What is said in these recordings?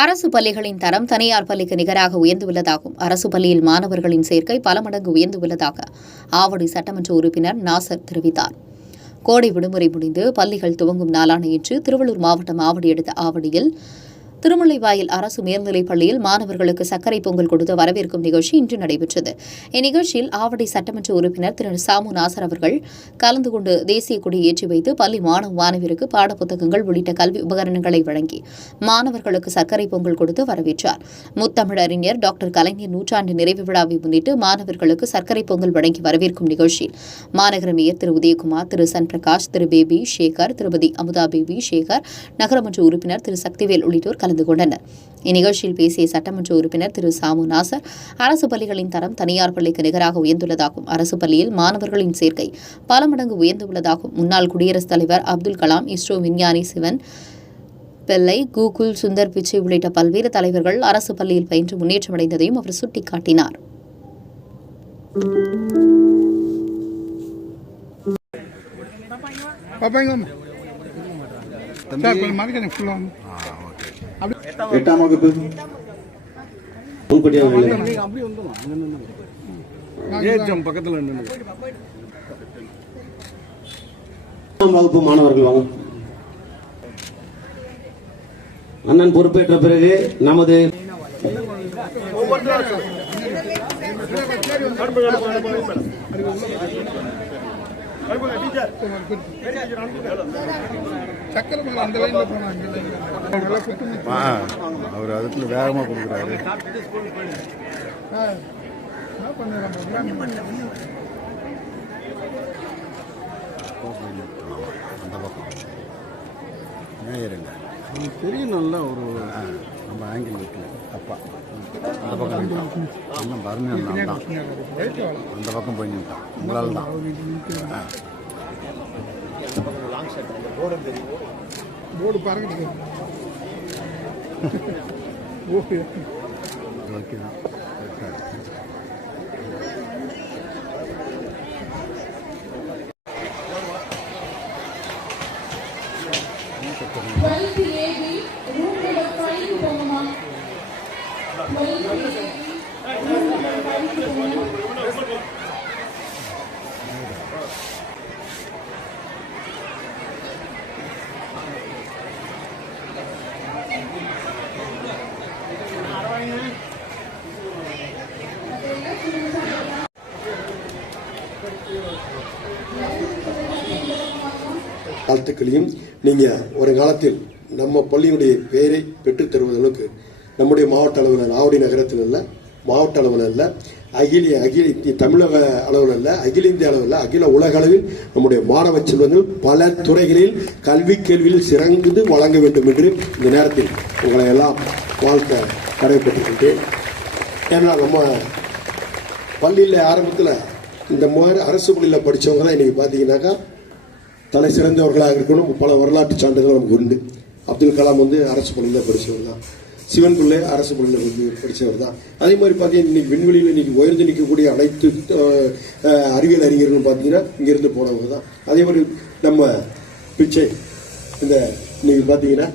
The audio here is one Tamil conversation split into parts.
அரசு பள்ளிகளின் தரம் தனியார் பள்ளிக்கு நிகராக உயர்ந்துள்ளதாகவும் அரசு பள்ளியில் மாணவர்களின் சேர்க்கை பல மடங்கு உயர்ந்துள்ளதாக ஆவடி சட்டமன்ற உறுப்பினர் நாசர் தெரிவித்தார். கோடை விடுமுறை முடிந்து பள்ளிகள் துவங்கும் நாளான இன்று திருவள்ளூர் மாவட்டம் ஆவடி எடுத்த ஆவடியில் திருமலைவாயில் அரசு மேல்நிலைப் பள்ளியில் மாணவர்களுக்கு சர்க்கரை பொங்கல் கொடுத்து வரவேற்கும் நிகழ்ச்சி இன்று நடைபெற்றது. இந்நிகழ்ச்சியில் ஆவடி சட்டமன்ற உறுப்பினர் திரு. சாமு நாசர் அவர்கள் கலந்து கொண்டு தேசிய கொடி ஏற்றி வைத்து பள்ளி மாணவ மாணவியருக்கு பாடப்புத்தகங்கள் உள்ளிட்ட கல்வி உபகரணங்களை வழங்கி மாணவர்களுக்கு சர்க்கரை பொங்கல் கொடுத்து வரவேற்றார். முத்தமிழறிஞர் டாக்டர் கலைஞர் நூற்றாண்டு நிறைவு விழாவை முன்னிட்டு மாணவர்களுக்கு சர்க்கரை பொங்கல் வழங்கி வரவேற்கும் நிகழ்ச்சியில் மாநகர mayor Thiru. Udayakumar Thiru. Sun Prakash Thiru. Baby Sekar Thirumathi Amudha Baby Sekar நகரமன்ற உறுப்பினர் திரு. சக்திவேல் உள்ளிட்டோர் கலந்து கொண்டனர். இந்நிகழ்ச்சியில் பேசிய சட்டமன்ற உறுப்பினர் திரு சாமு நாசர் அரசு பள்ளிகளின் தரம் தனியார் பள்ளிக்கு நிகராக உயர்ந்துள்ளதாகவும் அரசு பள்ளியில் மாணவர்களின் சேர்க்கை பல மடங்கு உயர்ந்துள்ளதாகவும் முன்னாள் குடியரசுத் தலைவர் அப்துல் கலாம் இஸ்ரோ விஞ்ஞானி சிவன் பிள்ளை கூகுள் சுந்தர் பிச்சை உள்ளிட்ட பல்வேறு தலைவர்கள் அரசு பள்ளியில் பயின்று முன்னேற்றமடைந்ததையும் அவர் சுட்டிக்காட்டினார். கொஞ்சம் மறக்கிறேன். ஃபுல்லாக எட்டாம் வகுப்பு. ஏற்றம் பக்கத்தில் எட்டாம் வகுப்பு மாணவர்கள் வாங்க. அண்ணன் பொறுப்பேற்ற பிறகு நமது சக்கரை அவர் அதுக்குள்ள வேகமாக கொடுக்குறாரு. அந்த பக்கம். நேயருங்க தெரியும் நல்லா ஒரு நம்ம ஆங்கிள் வைக்கல அப்பா. அந்த பக்கம் இன்னும் பரணி தான். அந்த பக்கம் போய் நின்றான். உங்களால் தான். போர்டு பாருங்க ஓகே ஓகே தான். வாழ்த்துக்களையும் நீங்கள் ஒரு காலத்தில் நம்ம பள்ளியினுடைய பெயரை பெற்றுத் தருவது அளவுக்கு நம்முடைய மாவட்ட அளவில் ஆவடி நகரத்தில் அல்ல மாவட்ட அளவில் அல்ல அகில அகில இந்திய தமிழக அளவில் அல்ல அகில இந்திய அளவில் அகில உலக அளவில் நம்முடைய மாணவ செல்வங்கள் பல துறைகளில் கல்வி கேள்வியில் சிறந்து வழங்க வேண்டும் என்று இந்த நேரத்தில் உங்களை எல்லாம் வாழ்த்த கடமைப்பட்டிருக்கின்றேன். ஏன்னா நம்ம பள்ளியில் ஆரம்பத்தில் இந்த மாதிரி அரசு பள்ளியில் படித்தவங்க தான் இன்றைக்கி பார்த்தீங்கன்னாக்கா தலை சிறந்தவர்களாக இருக்கணும். பல வரலாற்று சான்றுகள் நமக்கு உண்டு. அப்துல் கலாம் வந்து அரசு பள்ளியில் படித்தவர் தான். சிவன் பிள்ளை அரசு பள்ளியில் வந்து படித்தவர் தான். அதே மாதிரி பார்த்தீங்கன்னா இன்னைக்கு விண்வெளியில் இன்னைக்கு உயர்ந்து நிற்கக்கூடிய அனைத்து அறிவியல் அறிஞர்கள் பார்த்தீங்கன்னா இங்கேருந்து போனவங்க தான். அதே மாதிரி நம்ம பிச்சை இந்த இன்னைக்கு பார்த்தீங்கன்னா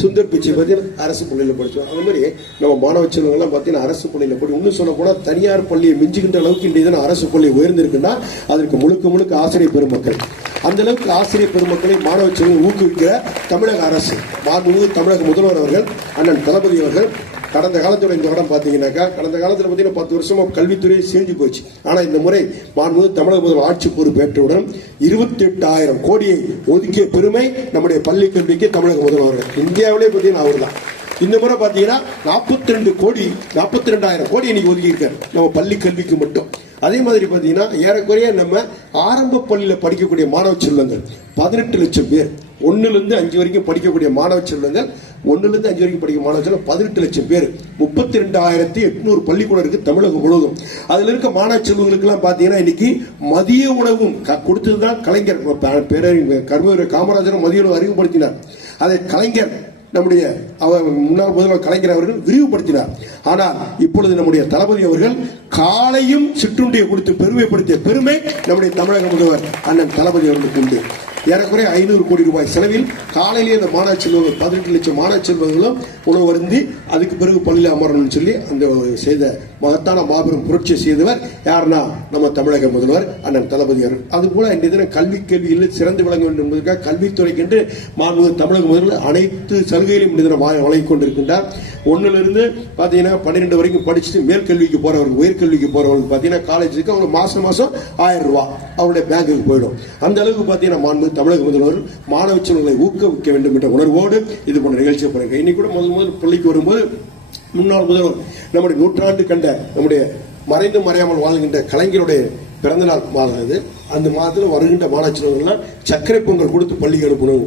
சுந்தர் பிச்சை பார்த்தீங்கன்னா அரசு பள்ளியில் படித்தோம் அது மாதிரி நம்ம மாணவ செல்வங்கள்லாம் பார்த்தீங்கன்னா அரசு பள்ளியில் படி இன்னும் சொல்ல போனால் தனியார் பள்ளியை மிஞ்சுகின்ற அளவுக்கு இன்றைய தினம் அரசு பள்ளி உயர்ந்திருக்குன்னா அதற்கு முழுக்க முழுக்க ஆசிரியர் பெருமக்கள். அந்த அளவுக்கு ஆசிரியர் பெருமக்களை மாணவ செல்வங்கள் ஊக்குவிக்கிற தமிழக அரசு. மாண்புமிகு தமிழக முதல்வர் அவர்கள் அண்ணன் தளபதி அவர்கள் கடந்த காலத்தோட இந்த படம் பார்த்தீங்கன்னாக்கா கடந்த காலத்தில் பார்த்தீங்கன்னா பத்து வருஷமா கல்வித்துறை சீழ்ந்து போச்சு. ஆனால் இந்த முறை மாண்புமிகு தமிழக முதல்வர் ஆட்சி பொறுப்பேற்றவுடன் இருபத்தி எட்டாயிரம் கோடியை ஒதுக்கிய பெருமை நம்முடைய பள்ளி கல்விக்கு தமிழக முதல்வர் இந்தியாவிலே பார்த்தீங்கன்னா அவர் தான் இந்த முறை பார்த்தீங்கன்னா நாற்பத்தி ரெண்டு கோடி நாற்பத்தி ரெண்டாயிரம் கோடி இன்னைக்கு ஒதுக்கியிருக்காரு. நம்ம பள்ளி கல்விக்கு மட்டும். அதே மாதிரி பார்த்தீங்கன்னா ஏறக்குறைய நம்ம ஆரம்ப பள்ளியில் படிக்கக்கூடிய மாணவ செல்வங்கள் பதினெட்டு லட்சம் பேர். ஒன்னுலேருந்து அஞ்சு வரைக்கும் படிக்கக்கூடிய மாணவ செல்வங்கள் ஒன்னுலேருந்து அஞ்சு வரைக்கும் படிக்கும் மாணவ செல்வம் பதினெட்டு லட்சம் பேர். முப்பத்தி ரெண்டாயிரத்தி எட்நூறு பள்ளிக்கூடம் இருக்கு தமிழகம் முழுவதும். அதில் இருக்க மாணவ செல்வங்களுக்கெல்லாம் பார்த்தீங்கன்னா இன்னைக்கு மதிய உணவும் க- கொடுத்தது தான் கலைஞர் பேரறிஞர் கர்மவீரர் காமராஜரும் மதிய உணவு அறிமுகப்படுத்தினார். அதை கலைஞர் நம்முடைய அவர் முன்னாள் முதல்வர் கலைஞர் அவர்கள் விரிவுபடுத்தினார். ஆனால் இப்பொழுது நம்முடைய தளபதி அவர்கள் காலையும் சிற்றுண்டியை கொடுத்து பெருமைப்படுத்திய பெருமை நம்முடைய தமிழக முதல்வர் அண்ணன் தளபதி அவர்களுக்கு உண்டு. ஏறக்குறைய ஐநூறு கோடி ரூபாய் செலவில் காலையிலேயே அந்த மாணவ செல்வங்கள் பதினெட்டு லட்சம் மாணவ செல்வங்களும் உணவு அருந்தி அதுக்கு பிறகு பள்ளியில் அமரணும்னு சொல்லி அந்த செய்த மகத்தான மாபெரும் புரட்சி செய்தவர் யாருன்னா நம்ம தமிழக முதல்வர் அண்ணன் தளபதி அவர்கள். அதுபோல இன்றைய தினம் கல்வி கேள்வியில் சிறந்து விளங்க வேண்டும் என்பதற்காக கல்வித்துறைக்கென்று மாண்பு தமிழக முதல்வர் அனைத்து சலுகைகளையும் இன்றைய தினம் வழங்கிக் கொண்டிருக்கின்றார். ஒன்றுலேருந்து பார்த்தீங்கன்னா பன்னிரெண்டு வரைக்கும் படிச்சுட்டு மேற்கல்விக்கு போகிறவங்க உயர்கல்விக்கு போகிறவங்க பார்த்தீங்கன்னா காலேஜுக்கு அவங்க மாதம் மாதம் ஆயிரம் ரூபா அவருடைய பேங்குக்கு போயிடும். அந்த அளவுக்கு பார்த்தீங்கன்னா மாண்பு தமிழக முதல்வர் மாணவ செல்வங்களை ஊக்குவிக்க வேண்டும் என்ற உணர்வோடு இது போன்ற நிகழ்ச்சியை பண்ணுங்க இன்னைக்கு கூட முதல் முதல் பள்ளிக்கு வரும்போது முன்னாள் முதல்வர் நம்முடைய நூற்றாண்டு கண்ட நம்முடைய மறைந்து மறையாமல் வாழ்கின்ற கலைஞருடைய பிறந்தநாள் மாதம் அது. அந்த மாதத்தில் வருகின்ற மாணவ செல்வங்கள்லாம் சர்க்கரை பொங்கல் கொடுத்து பள்ளிக்கு அனுப்பணும்.